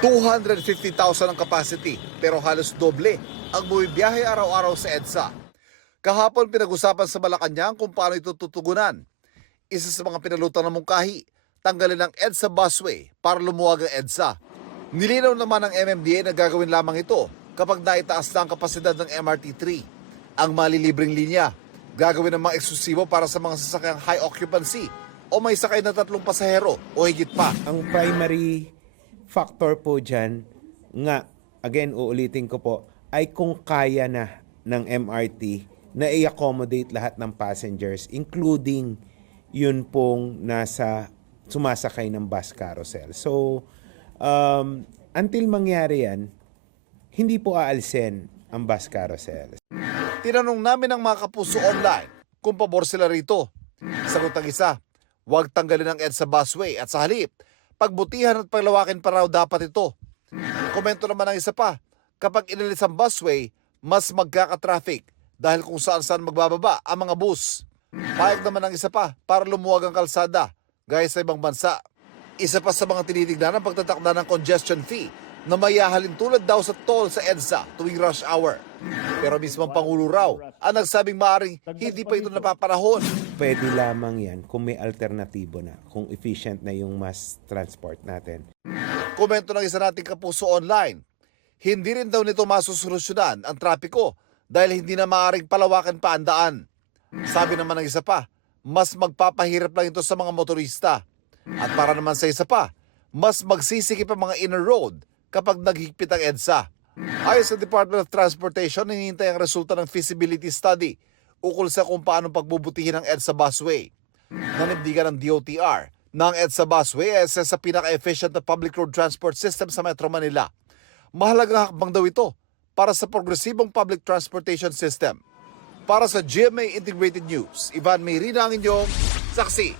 250,000 ang capacity pero halos doble ang bumibiyahe araw-araw sa EDSA. Kahapon pinag-usapan sa Malacanang kung paano ito tutugunan. Isa sa mga pinalutang ng mungkahi, tanggalin ang EDSA busway para lumuwag ang EDSA. Nilinaw naman ng MMDA na gagawin lamang ito kapag naitaas na ang kapasidad ng MRT3. Ang malilibreng linya, gagawin ng mga eksklusibo para sa mga sasakyang high occupancy o may sakay na 3 pasahero o higit pa. Ang primary factor po dyan, nga, again, uulitin ko po, ay kung kaya na ng MRT na i-accommodate lahat ng passengers, including yun pong sumasakay ng bus carousel. So, until mangyari yan, hindi po aalsin ang bus carousel. Tinanong namin ang mga kapuso online kung pabor sila rito. Sagot ng isa, huwag tanggalin ang EDSA busway at sa halip, pagbutihan at paglawakin pa raw dapat ito. Komento naman ng isa pa, kapag inalis ang busway, mas magkaka-traffic dahil kung saan-saan magbababa ang mga bus. Payag naman ng isa pa para lumuwag ang kalsada, gaya sa ibang bansa. Isa pa sa mga tinitignan ang pagtatakda ng congestion fee na mayahalin tulad daw sa toll sa EDSA tuwing rush hour. Pero mismong Pangulo raw ang nagsabing maaaring hindi pa ito napapanahon. Pwede lamang yan kung may alternatibo na, kung efficient na yung mass transport natin. Komento ng isa nating kapuso online, hindi rin daw nito masusolusyonan ang trapiko dahil hindi na maaaring palawakan pa ang daan. Sabi naman ng isa pa, mas magpapahirap lang ito sa mga motorista. At para naman sa isa pa, mas magsisikip ang mga inner road kapag naghigpit ang EDSA. Ayon sa Department of Transportation, hinihintay ang resulta ng feasibility study ukol sa kung paano pagbubutihin ang EDSA busway. Nanindigan ng DOTR na ang EDSA busway ay isa sa pinaka-efficient na public road transport system sa Metro Manila. Mahalagang hakbang daw ito para sa progresibong public transportation system. Para sa GMA Integrated News, Ivan Mayrina ang inyong saksi.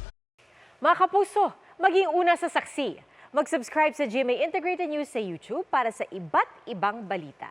Mga kapuso, maging una sa saksi. Mag-subscribe sa GMA Integrated News sa YouTube para sa iba't ibang balita.